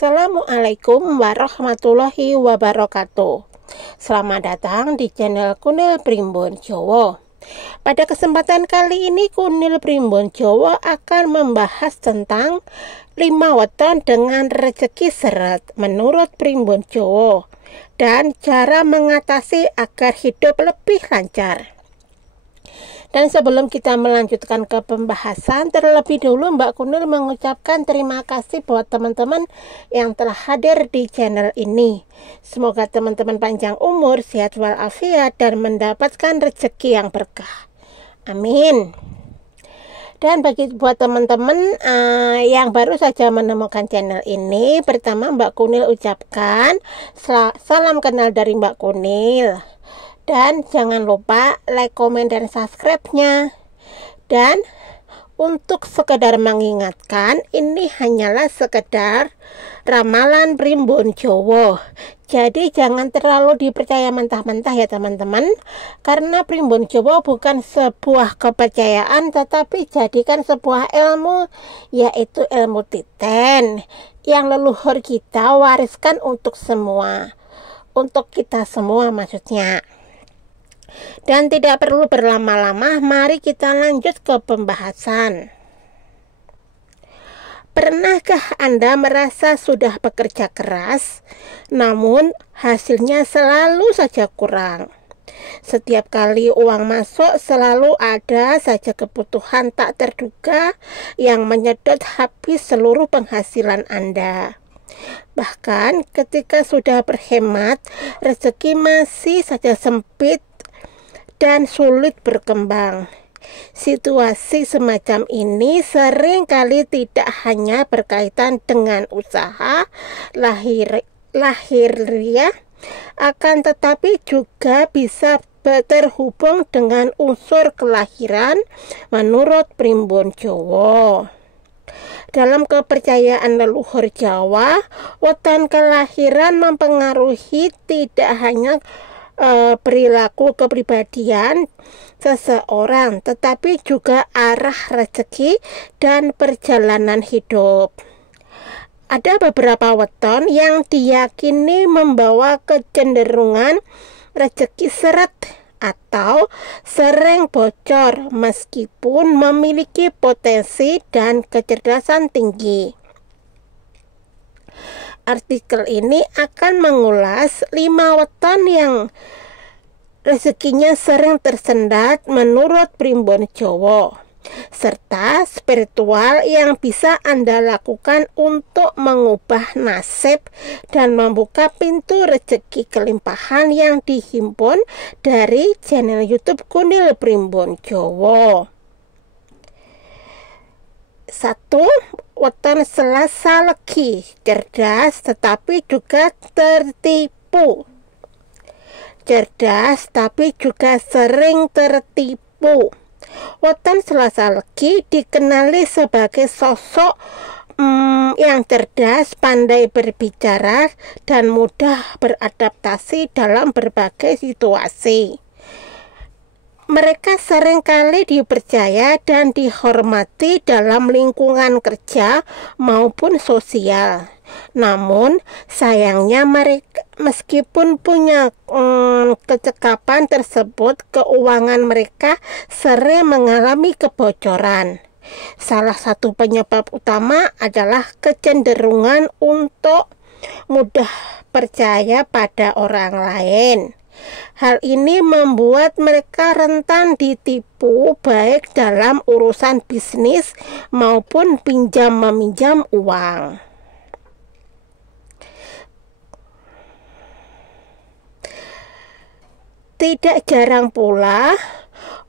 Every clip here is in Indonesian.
Assalamualaikum warahmatullahi wabarakatuh. Selamat datang di channel Kunil Primbon Jowo. Pada kesempatan kali ini Kunil Primbon Jowo akan membahas tentang 5 weton dengan rezeki seret menurut Primbon Jowo dan cara mengatasi agar hidup lebih lancar. Dan sebelum kita melanjutkan ke pembahasan, terlebih dulu Mbak Kunil mengucapkan terima kasih buat teman-teman yang telah hadir di channel ini. Semoga teman-teman panjang umur, sehat walafiat, dan mendapatkan rezeki yang berkah. Amin. Dan buat teman-teman yang baru saja menemukan channel ini, pertama Mbak Kunil ucapkan salam kenal dari Mbak Kunil. Dan jangan lupa like, komen, dan subscribe-nya. Dan untuk sekedar mengingatkan, ini hanyalah sekedar ramalan Primbon Jowo. Jadi jangan terlalu dipercaya mentah-mentah ya teman-teman. Karena Primbon Jowo bukan sebuah kepercayaan, tetapi jadikan sebuah ilmu, yaitu ilmu titen yang leluhur kita wariskan untuk semua. Untuk kita semua maksudnya. Dan tidak perlu berlama-lama, mari kita lanjut ke pembahasan. Pernahkah Anda merasa sudah bekerja keras, namun hasilnya selalu saja kurang? Setiap kali uang masuk selalu ada saja kebutuhan tak terduga yang menyedot habis seluruh penghasilan Anda. Bahkan ketika sudah berhemat, rezeki masih saja sempit dan sulit berkembang. Situasi semacam ini seringkali tidak hanya berkaitan dengan usaha lahiriah, akan tetapi juga bisa terhubung dengan unsur kelahiran menurut Primbon Jowo. Dalam kepercayaan leluhur Jawa, weton kelahiran mempengaruhi tidak hanya perilaku kepribadian seseorang, tetapi juga arah rezeki dan perjalanan hidup. Ada beberapa weton yang diyakini membawa kecenderungan rezeki seret atau sering bocor meskipun memiliki potensi dan kecerdasan tinggi. Artikel ini akan mengulas 5 weton yang rezekinya sering tersendat menurut Primbon Jowo, serta spiritual yang bisa Anda lakukan untuk mengubah nasib dan membuka pintu rezeki kelimpahan yang dihimpun dari channel YouTube Kunil Primbon Jowo. 1. Weton Selasa Legi, cerdas tetapi juga tertipu. Cerdas tapi juga sering tertipu. Weton Selasa Legi dikenali sebagai sosok yang cerdas, pandai berbicara, dan mudah beradaptasi dalam berbagai situasi. Mereka seringkali dipercaya dan dihormati dalam lingkungan kerja maupun sosial. Namun sayangnya mereka meskipun punya kecekapan tersebut, keuangan mereka sering mengalami kebocoran. Salah satu penyebab utama adalah kecenderungan untuk mudah percaya pada orang lain. Hal ini membuat mereka rentan ditipu baik dalam urusan bisnis maupun pinjam-meminjam uang. Tidak jarang pula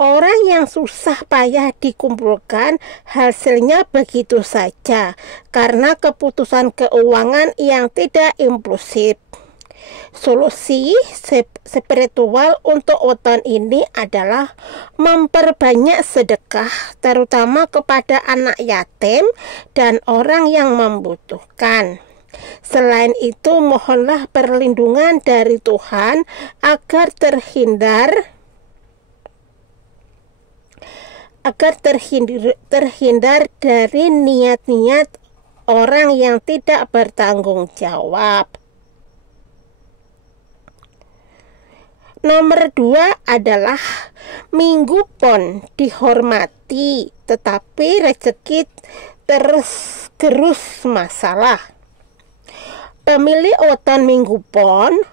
orang yang susah payah dikumpulkan hasilnya begitu saja karena keputusan keuangan yang tidak impulsif. Solusi spiritual untuk weton ini adalah memperbanyak sedekah, terutama kepada anak yatim dan orang yang membutuhkan. Selain itu, mohonlah perlindungan dari Tuhan agar terhindar dari niat-niat orang yang tidak bertanggung jawab. Nomor 2 adalah Minggu Pon dihormati, tetapi rezeki terus gerus masalah. Pemilih weton Minggu Pon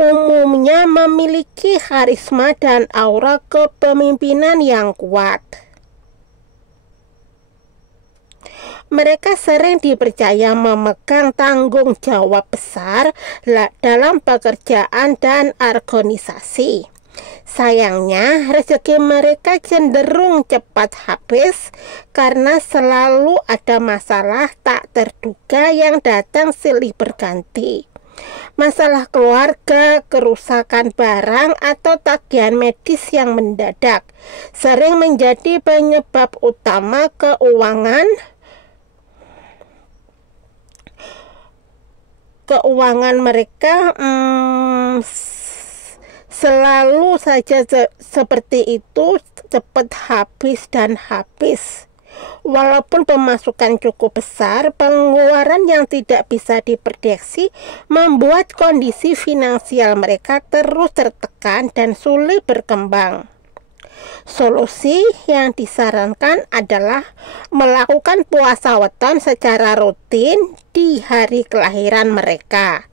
umumnya memiliki karisma dan aura kepemimpinan yang kuat. Mereka sering dipercaya memegang tanggung jawab besar dalam pekerjaan dan organisasi. Sayangnya, rezeki mereka cenderung cepat habis karena selalu ada masalah tak terduga yang datang silih berganti. Masalah keluarga, kerusakan barang, atau tagihan medis yang mendadak sering menjadi penyebab utama keuangan mereka selalu saja seperti itu, cepat habis dan habis. Walaupun pemasukan cukup besar, pengeluaran yang tidak bisa diprediksi membuat kondisi finansial mereka terus tertekan dan sulit berkembang. Solusi yang disarankan adalah melakukan puasa weton secara rutin di hari kelahiran mereka.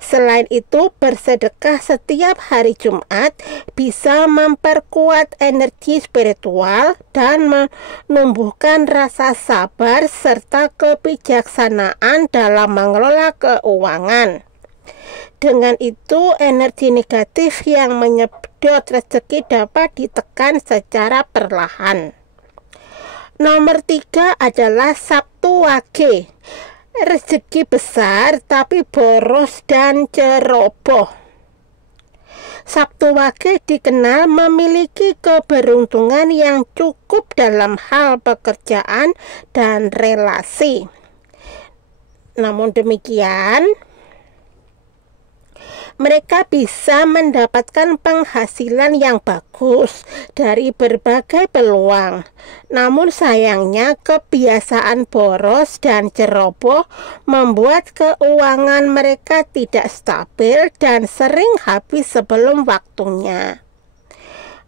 Selain itu, bersedekah setiap hari Jumat bisa memperkuat energi spiritual dan menumbuhkan rasa sabar serta kebijaksanaan dalam mengelola keuangan. Dengan itu, energi negatif yang menyedot rezeki dapat ditekan secara perlahan. Nomor 3 adalah Sabtu Wage. Rezeki besar tapi boros dan ceroboh. Sabtu Wage dikenal memiliki keberuntungan yang cukup dalam hal pekerjaan dan relasi. Namun demikian, mereka bisa mendapatkan penghasilan yang bagus dari berbagai peluang. Namun sayangnya kebiasaan boros dan ceroboh membuat keuangan mereka tidak stabil dan sering habis sebelum waktunya.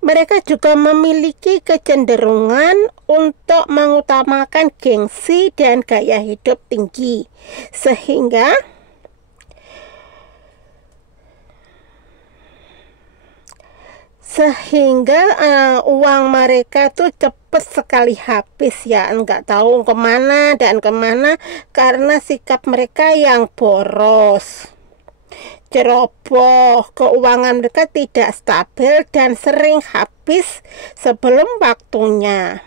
Mereka juga memiliki kecenderungan untuk mengutamakan gengsi dan gaya hidup tinggi, sehingga uang mereka tuh cepat sekali habis ya, nggak tahu kemana dan kemana karena sikap mereka yang boros, ceroboh. Keuangan mereka tidak stabil dan sering habis sebelum waktunya.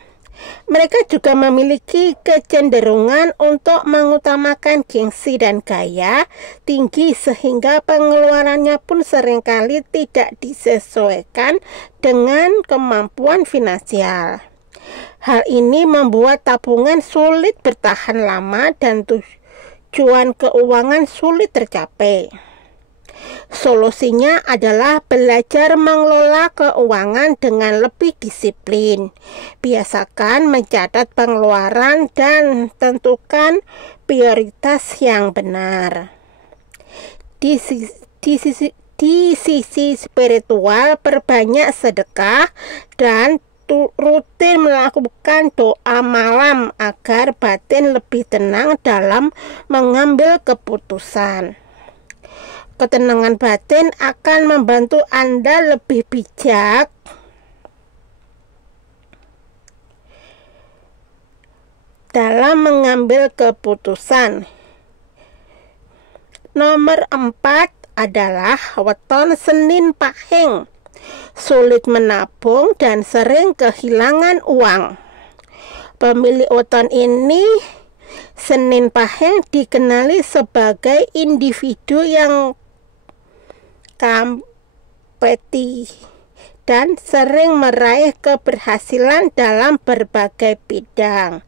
Mereka juga memiliki kecenderungan untuk mengutamakan gengsi dan gaya tinggi sehingga pengeluarannya pun seringkali tidak disesuaikan dengan kemampuan finansial. Hal ini membuat tabungan sulit bertahan lama dan tujuan keuangan sulit tercapai. Solusinya adalah belajar mengelola keuangan dengan lebih disiplin. Biasakan mencatat pengeluaran dan tentukan prioritas yang benar. Di sisi spiritual, perbanyak sedekah dan rutin melakukan doa malam agar batin lebih tenang dalam mengambil keputusan. Ketenangan batin akan membantu Anda lebih bijak dalam mengambil keputusan. Nomor 4 adalah weton Senin Pahing. Sulit menabung dan sering kehilangan uang. Pemilik weton ini Senin Pahing dikenali sebagai individu yang kompetitif dan sering meraih keberhasilan dalam berbagai bidang.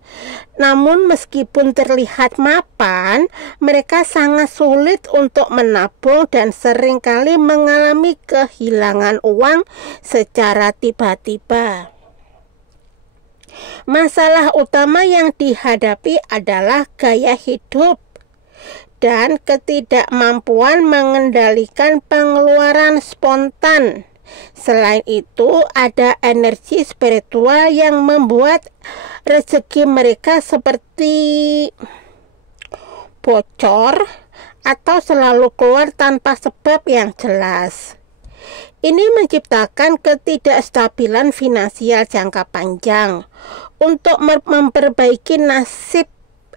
Namun meskipun terlihat mapan, mereka sangat sulit untuk menabung dan seringkali mengalami kehilangan uang secara tiba-tiba. Masalah utama yang dihadapi adalah gaya hidup dan ketidakmampuan mengendalikan pengeluaran spontan. Selain itu, ada energi spiritual yang membuat rezeki mereka seperti bocor atau selalu keluar tanpa sebab yang jelas. Ini menciptakan ketidakstabilan finansial jangka panjang. Untuk memperbaiki nasib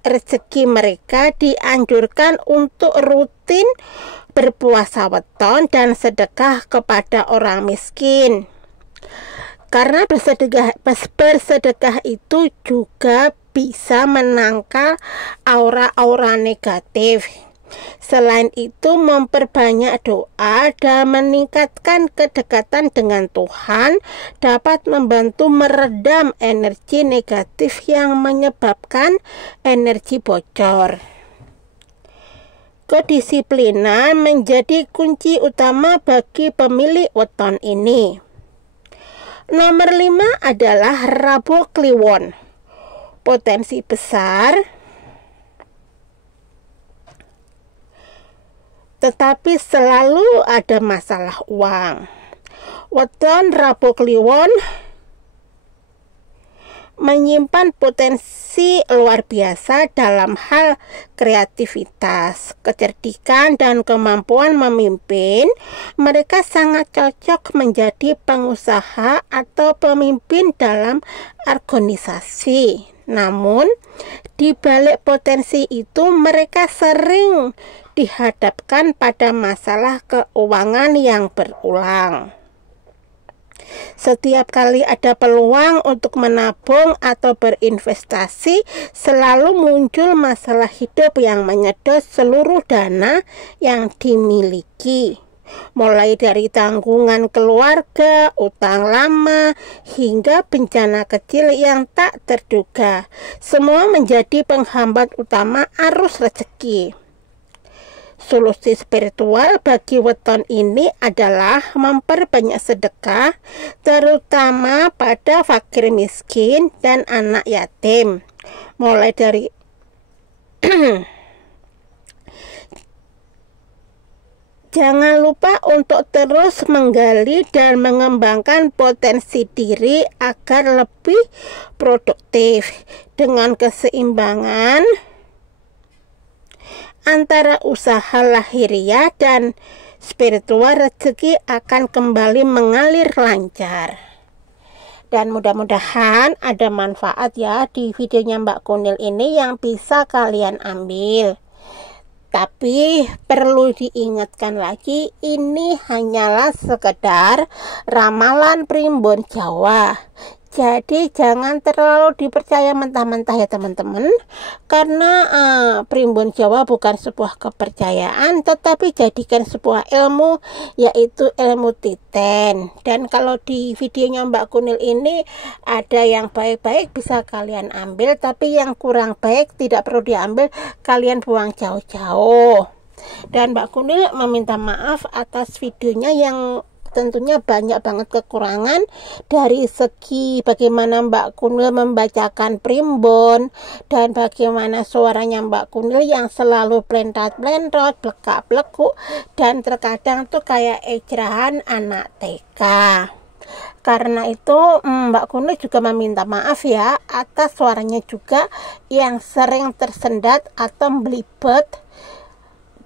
rezeki mereka, dianjurkan untuk rutin berpuasa weton dan sedekah kepada orang miskin. Karena bersedekah itu juga bisa menangkal aura-aura negatif. Selain itu, memperbanyak doa dan meningkatkan kedekatan dengan Tuhan dapat membantu meredam energi negatif yang menyebabkan energi bocor. Kedisiplinan menjadi kunci utama bagi pemilik weton ini. Nomor 5 adalah Rabu Kliwon. Potensi besar, tetapi selalu ada masalah uang. Weton Rabu Kliwon menyimpan potensi luar biasa dalam hal kreativitas, kecerdikan, dan kemampuan memimpin. Mereka sangat cocok menjadi pengusaha atau pemimpin dalam organisasi. Namun, di balik potensi itu, mereka sering dihadapkan pada masalah keuangan yang berulang. Setiap kali ada peluang untuk menabung atau berinvestasi, selalu muncul masalah hidup yang menyedot seluruh dana yang dimiliki. Mulai dari tanggungan keluarga, utang lama, hingga bencana kecil yang tak terduga. Semua menjadi penghambat utama arus rezeki. Solusi spiritual bagi weton ini adalah memperbanyak sedekah, terutama pada fakir miskin dan anak yatim. Mulai dari jangan lupa untuk terus menggali dan mengembangkan potensi diri agar lebih produktif. Dengan keseimbangan antara usaha lahiriah dan spiritual, rezeki akan kembali mengalir lancar. Dan mudah-mudahan ada manfaat ya di videonya Mbak Kunil ini yang bisa kalian ambil. Tapi perlu diingatkan lagi, ini hanyalah sekedar ramalan primbon Jawa. Jadi jangan terlalu dipercaya mentah-mentah ya teman-teman. Karena primbon Jawa bukan sebuah kepercayaan, tetapi jadikan sebuah ilmu, yaitu ilmu titen. Dan kalau di videonya Mbak Kunil ini ada yang baik-baik bisa kalian ambil, tapi yang kurang baik tidak perlu diambil, kalian buang jauh-jauh. Dan Mbak Kunil meminta maaf atas videonya yang tentunya banyak banget kekurangan dari segi bagaimana Mbak Kunil membacakan primbon dan bagaimana suaranya Mbak Kunil yang selalu plentat-plentot, blekak-blekuk, dan terkadang tuh kayak ejrahan anak TK. Karena itu Mbak Kunil juga meminta maaf ya atas suaranya juga yang sering tersendat atau belibet.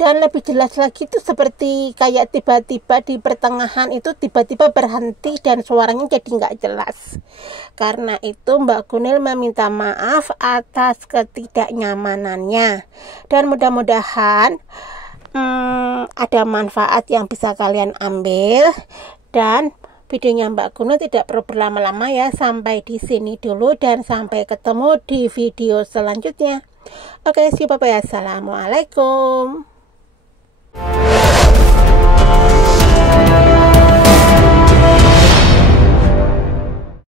Dan lebih jelas lagi itu seperti kayak tiba-tiba di pertengahan itu tiba-tiba berhenti dan suaranya jadi nggak jelas. Karena itu Mbak Kunil meminta maaf atas ketidaknyamanannya. Dan mudah-mudahan ada manfaat yang bisa kalian ambil. Dan videonya Mbak Kunil tidak perlu berlama-lama ya. Sampai di sini dulu dan sampai ketemu di video selanjutnya. Oke, see you, bye-bye. Assalamualaikum.